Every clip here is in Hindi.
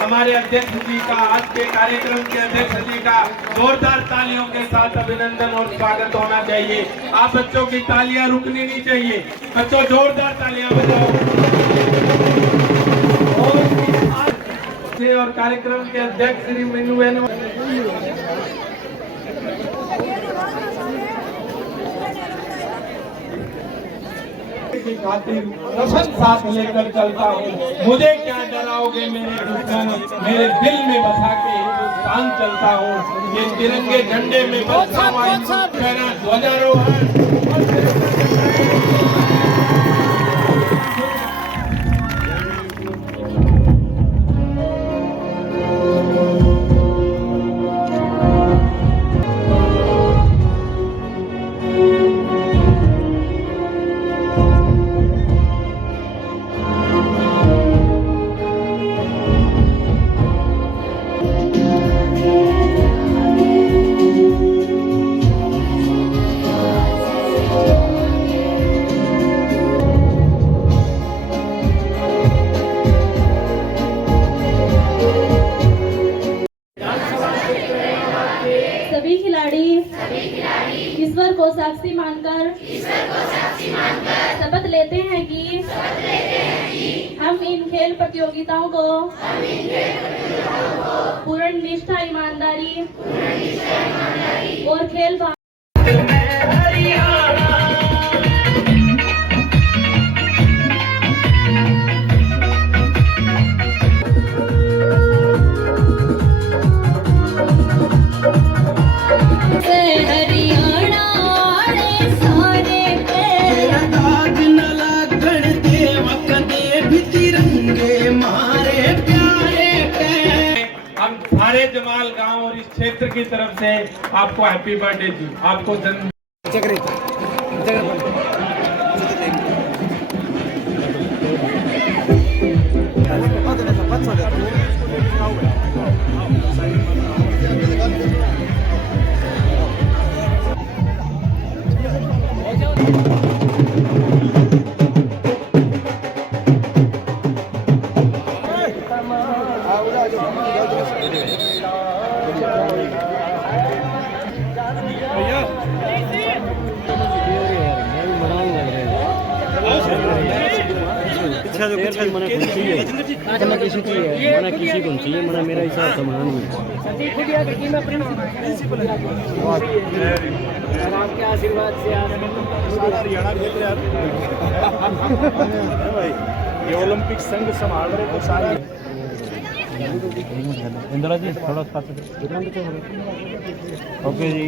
हमारे अध्यक्ष जी का, आज के कार्यक्रम के अध्यक्ष जी का जोरदार तालियों के साथ अभिनंदन और स्वागत होना चाहिए। आप बच्चों की तालियां रुकनी नहीं चाहिए। बच्चों जोरदार तालियां बजाओ। और कार्यक्रम के अध्यक्ष श्री मीनू बहन की खातिर वचन साथ लेकर चलता हूँ। मुझे क्या डराओगे मेरे दुश्मन, मेरे दिल में बसा के हिंदुस्तान चलता हूँ। ये तिरंगे झंडे में मेरा ध्वजारोहण ईश्वर को साक्षी मानकर शपथ लेते हैं कि हम इन खेल प्रतियोगिताओं को पूर्ण निष्ठा, ईमानदारी और खेल सारे जमाल गांव और इस क्षेत्र की तरफ से आपको हैप्पी बर्थडे जी। आपको जन्म किसी को चाहिए मना मेरा हिसाब से मना नहीं आपके आशीर्वाद से ये ओलंपिक संघ संभाल रहे तो सारे इंदिरा जी थोड़ा ओके जी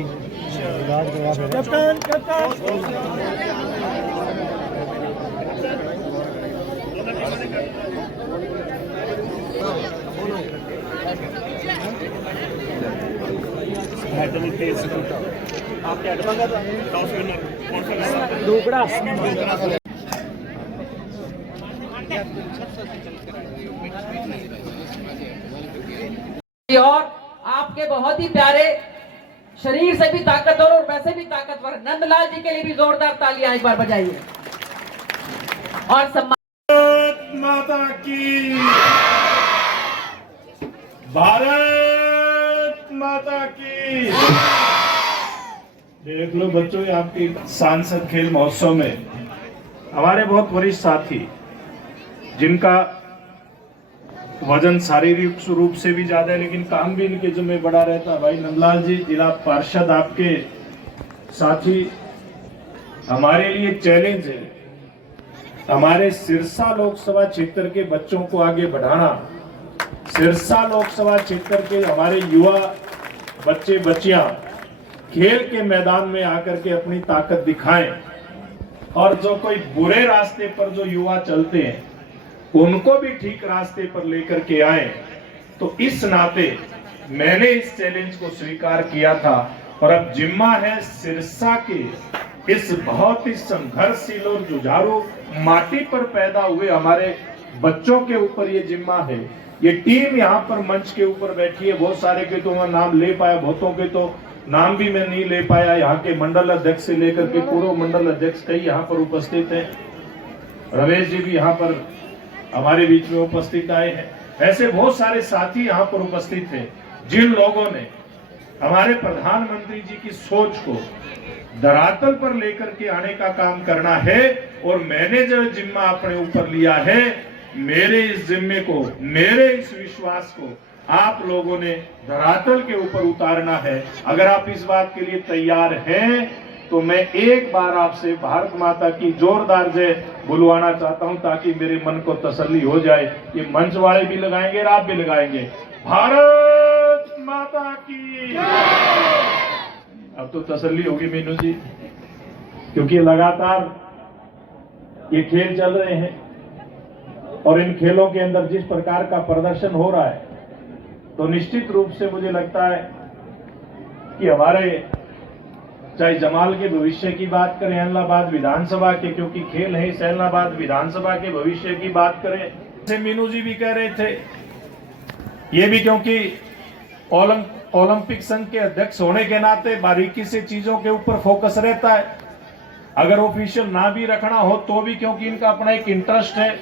और आपके बहुत ही प्यारे, शरीर से भी ताकतवर और वैसे भी ताकतवर नंदलाल जी के लिए भी जोरदार तालियां एक बार बजाइए। और भारत माता की, भारत माता की। देख लो बच्चों, ये आपकी सांसद खेल महोत्सव में हमारे बहुत वरिष्ठ साथी जिनका वजन शारीरिक रूप से भी ज्यादा है लेकिन काम भी इनके जिम्मे बड़ा रहता है। भाई नंदलाल जी, जिला पार्षद आपके साथी, हमारे लिए चैलेंज है हमारे सिरसा लोकसभा क्षेत्र के बच्चों को आगे बढ़ाना। सिरसा लोकसभा क्षेत्र के हमारे युवा बच्चे बच्चियां खेल के मैदान में आकर के अपनी ताकत दिखाएं। और जो कोई बुरे रास्ते पर जो युवा चलते हैं उनको भी ठीक रास्ते पर लेकर के आए। तो इस नाते मैंने इस चैलेंज को स्वीकार किया था और अब जिम्मा है सिरसा के इस बहुत ही संघर्षशील और जुझारू माटी पर पैदा हुए हमारे बच्चों के ऊपर ये जिम्मा है। ये टीम यहाँ पर मंच के ऊपर बैठी है, बहुत सारे के तो मैं नाम ले पाया, बहुतों के तो नाम भी मैं नहीं ले पाया। यहाँ के मंडल अध्यक्ष से लेकर के पूर्व मंडल अध्यक्ष कई यहाँ पर उपस्थित हैं। रमेश जी भी यहाँ पर हमारे बीच में उपस्थित आए हैं। ऐसे बहुत सारे साथी यहाँ पर उपस्थित हैं जिन लोगों ने हमारे प्रधानमंत्री जी की सोच को धरातल पर लेकर के आने का काम करना है। और मैंने जो जिम्मा अपने ऊपर लिया है, मेरे इस जिम्मे को, मेरे इस विश्वास को आप लोगों ने धरातल के ऊपर उतारना है। अगर आप इस बात के लिए तैयार हैं तो मैं एक बार आपसे भारत माता की जोरदार जय बुलवाना चाहता हूं ताकि मेरे मन को तसल्ली हो जाए। ये मंच वाले भी लगाएंगे और आप भी लगाएंगे, भारत माता की। अब तो तसल्ली होगी मीनू जी, क्योंकि लगातार ये खेल चल रहे हैं और इन खेलों के अंदर जिस प्रकार का प्रदर्शन हो रहा है तो निश्चित रूप से मुझे लगता है कि हमारे चाहे जमाल के भविष्य की बात करें, ऐलनाबाद विधानसभा के, क्योंकि खेल है इस ऐलनाबाद विधानसभा के भविष्य की बात करें, जैसे मीनू जी भी कह रहे थे, ये भी क्योंकि ओलंपिक संघ के अध्यक्ष होने के नाते बारीकी से चीजों के ऊपर फोकस रहता है। अगर ऑफिशियल ना भी रखना हो तो भी क्योंकि इनका अपना एक इंटरेस्ट है,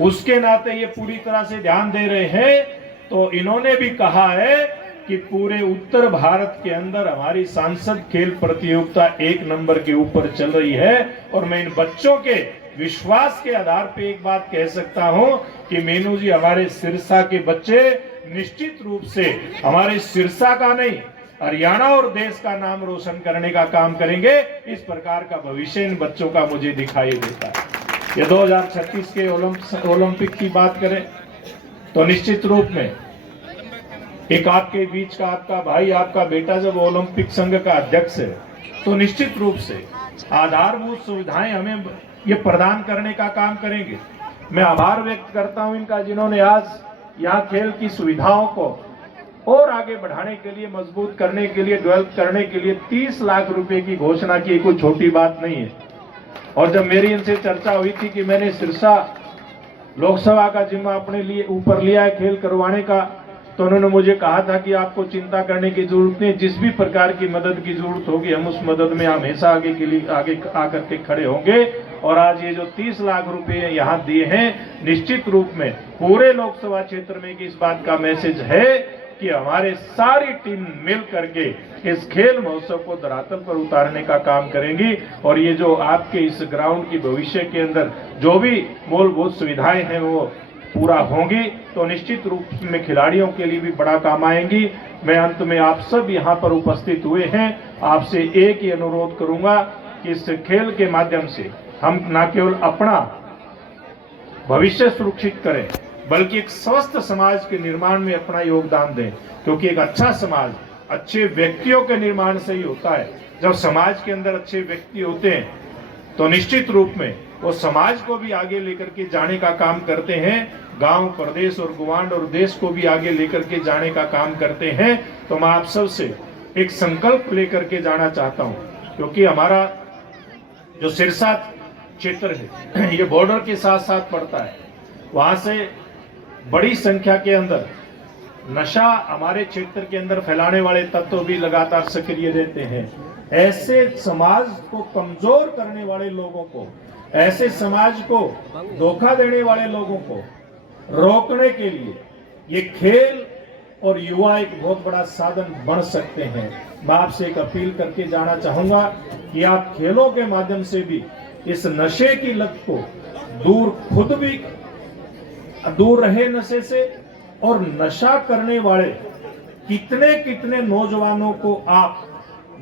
उसके नाते ये पूरी तरह से ध्यान दे रहे हैं। तो इन्होंने भी कहा है कि पूरे उत्तर भारत के अंदर हमारी सांसद खेल प्रतियोगिता 1 नंबर के ऊपर चल रही है। और मैं इन बच्चों के विश्वास के आधार पे एक बात कह सकता हूं कि मीनू जी, हमारे सिरसा के बच्चे निश्चित रूप से हमारे सिरसा का नहीं, हरियाणा और देश का नाम रोशन करने का काम करेंगे। इस प्रकार का भविष्य इन बच्चों का मुझे दिखाई देता है। ये 2036 के ओलंपिक की बात करें तो निश्चित रूप में एक आपके बीच का आपका भाई, आपका बेटा जब ओलंपिक संघ का अध्यक्ष है तो निश्चित रूप से आधारभूत सुविधाएं हमें ये प्रदान करने का काम करेंगे। मैं आभार व्यक्त करता हूं इनका, जिन्होंने आज यहाँ खेल की सुविधाओं को और आगे बढ़ाने के लिए, मजबूत करने के लिए, डेवलप करने के लिए 30 लाख रुपए की घोषणा की। कोई छोटी बात नहीं है। और जब मेरी इनसे चर्चा हुई थी कि मैंने सिरसा लोकसभा का जिम्मा अपने लिए ऊपर लिया है खेल करवाने का, तो उन्होंने मुझे कहा था कि आपको चिंता करने की जरूरत नहीं, जिस भी प्रकार की मदद की जरूरत होगी हम उस मदद में हमेशा आगे के लिए आगे आकर के खड़े होंगे। और आज ये जो 30 लाख रुपए यहाँ दिए हैं, निश्चित रूप में पूरे लोकसभा क्षेत्र में इस बात का मैसेज है कि हमारे सारी टीम मिल करके इस खेल महोत्सव को धरातल पर उतारने का काम करेंगी। और ये जो आपके इस ग्राउंड की भविष्य के अंदर जो भी मूलभूत सुविधाएं हैं वो पूरा होंगी तो निश्चित रूप में खिलाड़ियों के लिए भी बड़ा काम आएंगी। मैं अंत में आप सब यहाँ पर उपस्थित हुए हैं, आपसे एक ही अनुरोध करूंगा कि इस खेल के माध्यम से हम न केवल अपना भविष्य सुरक्षित करें बल्कि एक स्वस्थ समाज के निर्माण में अपना योगदान दें, क्योंकि एक अच्छा समाज अच्छे व्यक्तियों के निर्माण से ही होता है। जब समाज के अंदर अच्छे व्यक्ति होते हैं तो निश्चित रूप में वो समाज को भी आगे लेकर के जाने का काम करते हैं, गांव, प्रदेश और गुवांड और देश को भी आगे लेकर के जाने का काम करते हैं। तो मैं आप सबसे एक संकल्प लेकर के जाना चाहता हूं, क्योंकि हमारा जो सिरसा क्षेत्र है ये बॉर्डर के साथ साथ पड़ता है। वहां से बड़ी संख्या के अंदर नशा हमारे क्षेत्र के अंदर फैलाने वाले तत्व भी लगातार सक्रिय रहते हैं। ऐसे समाज को कमजोर करने वाले लोगों को, ऐसे समाज को धोखा देने वाले लोगों को रोकने के लिए ये खेल और युवा एक बहुत बड़ा साधन बन सकते हैं। मैं आपसे एक अपील करके जाना चाहूंगा कि आप खेलों के माध्यम से भी इस नशे की लत को खुद भी दूर रहे नशे से, और नशा करने वाले कितने नौजवानों को आप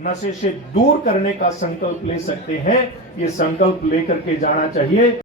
नशे से दूर करने का संकल्प ले सकते हैं। ये संकल्प लेकर के जाना चाहिए।